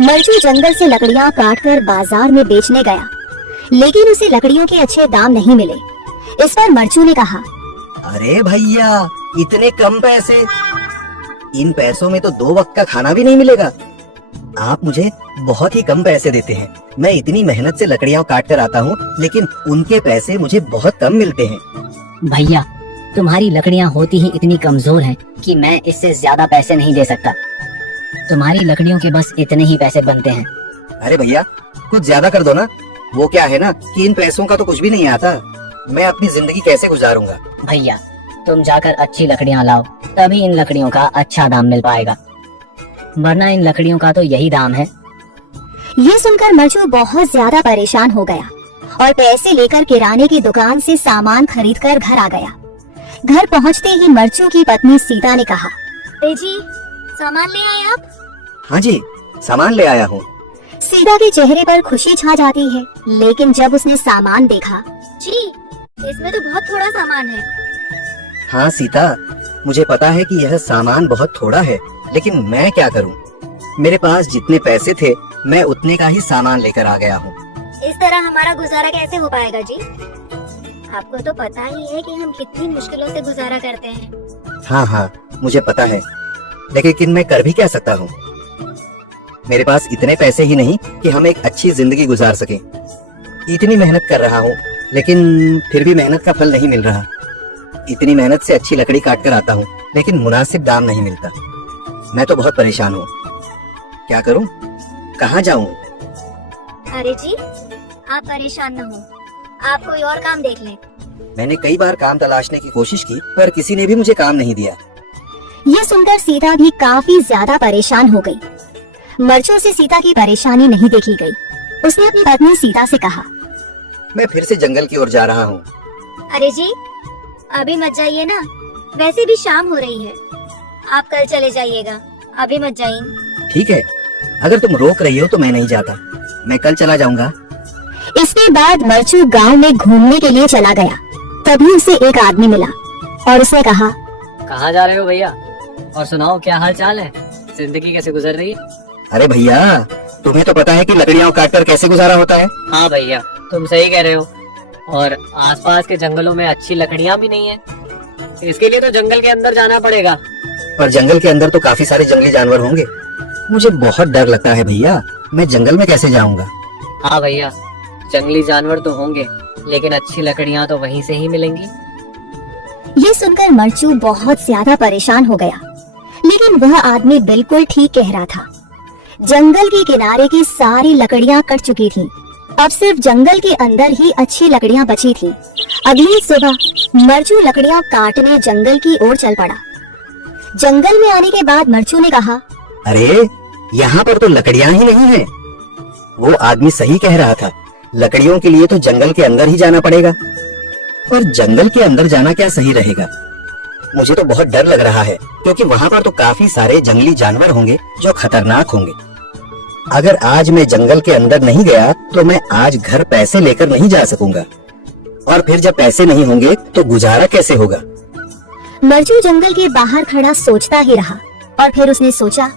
मरचू जंगल से लकड़ियां काटकर बाजार में बेचने गया, लेकिन उसे लकड़ियों के अच्छे दाम नहीं मिले। इस पर मरचू ने कहा, अरे भैया, इतने कम पैसे, इन पैसों में तो 2 वक्त का खाना भी नहीं मिलेगा। आप मुझे बहुत ही कम पैसे देते हैं। मैं इतनी मेहनत से लकड़ियां काट कर आता हूँ, लेकिन उनके पैसे मुझे बहुत कम मिलते हैं। भैया, तुम्हारी लकड़ियाँ होती ही इतनी कमजोर हैं कि मैं इससे ज्यादा पैसे नहीं दे सकता। तुम्हारी लकड़ियों के बस इतने ही पैसे बनते हैं। अरे भैया, कुछ ज्यादा कर दो ना। वो क्या है ना कि इन पैसों का तो कुछ भी नहीं आता। मैं अपनी जिंदगी कैसे गुजारूंगा। भैया, तुम जाकर अच्छी लकड़ियाँ लाओ, तभी इन लकड़ियों का अच्छा दाम मिल पाएगा, वरना इन लकड़ियों का तो यही दाम है। ये सुनकर मरचू बहुत ज्यादा परेशान हो गया और पैसे लेकर किराने की दुकान से सामान खरीदकर घर आ गया। घर पहुंचते ही मरचू की पत्नी सीता ने कहा, जी सामान ले आए आप? हाँ जी, सामान ले आया हूँ। सीता के चेहरे पर खुशी छा जाती है, लेकिन जब उसने सामान देखा, जी इसमें तो बहुत थोड़ा सामान है। हाँ सीता, मुझे पता है कि यह सामान बहुत थोड़ा है, लेकिन मैं क्या करूँ। मेरे पास जितने पैसे थे, मैं उतने का ही सामान लेकर आ गया हूँ। इस तरह हमारा गुजारा कैसे हो पाएगा जी? आपको तो पता ही है कि हम कितनी मुश्किलों से गुजारा करते हैं। हाँ, मुझे पता है, लेकिन मैं कर भी क्या सकता हूँ। मेरे पास इतने पैसे ही नहीं कि हम एक अच्छी जिंदगी गुजार सकें। इतनी मेहनत कर रहा हूँ, लेकिन फिर भी मेहनत का फल नहीं मिल रहा। इतनी मेहनत से अच्छी लकड़ी काट कर आता हूँ, लेकिन मुनासिब दाम नहीं मिलता। मैं तो बहुत परेशान हूँ। क्या करूँ, कहाँ जाऊँ? अरे जी, आप परेशान न हो, आप कोई और काम देख लें। मैंने कई बार काम तलाशने की कोशिश की, पर किसी ने भी मुझे काम नहीं दिया। ये सुनकर सीता भी काफी ज्यादा परेशान हो गई। मरचू से सीता की परेशानी नहीं देखी गई। उसने अपनी पत्नी सीता से कहा, मैं फिर से जंगल की ओर जा रहा हूँ। अरे जी, अभी मत जाइए ना, वैसे भी शाम हो रही है। आप कल चले जाइएगा, अभी मत जाइए। ठीक है, अगर तुम रोक रही हो तो मैं नहीं जाता, मैं कल चला जाऊंगा। इसके बाद मरचू गांव में घूमने के लिए चला गया। तभी उसे एक आदमी मिला और उसने कहा, कहाँ जा रहे हो भैया? और सुनाओ, क्या हाल चाल है? जिंदगी कैसे गुजर रही है? अरे भैया, तुम्हें तो पता है कि लकड़ियाँ काटकर कैसे गुजारा होता है। हाँ भैया, तुम सही कह रहे हो। और आसपास के जंगलों में अच्छी लकड़ियाँ भी नहीं है, इसके लिए तो जंगल के अंदर जाना पड़ेगा। पर जंगल के अंदर तो काफी सारे जंगली जानवर होंगे। मुझे बहुत डर लगता है भैया, मैं जंगल में कैसे जाऊंगा। हाँ भैया, जंगली जानवर तो होंगे, लेकिन अच्छी लकड़ियाँ तो वहीं से ही मिलेंगी। ये सुनकर मरचू बहुत ज्यादा परेशान हो गया, लेकिन वह आदमी बिल्कुल ठीक कह रहा था। जंगल के किनारे की सारी लकड़ियां कट चुकी थीं। अब सिर्फ जंगल के अंदर ही अच्छी लकड़ियां बची थीं। अगली सुबह मरचू लकड़ियां काटने जंगल की ओर चल पड़ा। जंगल में आने के बाद मरचू ने कहा, अरे यहाँ पर तो लकड़ियाँ ही नहीं है। वो आदमी सही कह रहा था, लकड़ियों के लिए तो जंगल के अंदर ही जाना पड़ेगा। पर जंगल के अंदर जाना क्या सही रहेगा? मुझे तो बहुत डर लग रहा है, क्योंकि वहाँ पर तो काफी सारे जंगली जानवर होंगे जो खतरनाक होंगे। अगर आज मैं जंगल के अंदर नहीं गया तो मैं आज घर पैसे लेकर नहीं जा सकूंगा, और फिर जब पैसे नहीं होंगे तो गुजारा कैसे होगा। मरचू जंगल के बाहर खड़ा सोचता ही रहा और फिर उसने सोचा,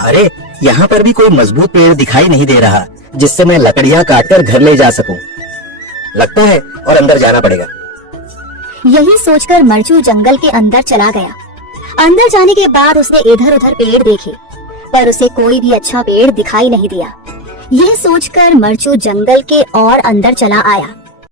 अरे यहाँ पर भी कोई मजबूत पेड़ दिखाई नहीं दे रहा जिससे मैं लकड़ियाँ काटकर घर ले जा सकूं। लगता है और अंदर जाना पड़ेगा। यही सोचकर मरचू जंगल के अंदर चला गया। अंदर जाने के बाद उसने इधर उधर पेड़ देखे, पर उसे कोई भी अच्छा पेड़ दिखाई नहीं दिया। यह सोचकर मरचू जंगल के और अंदर चला आया।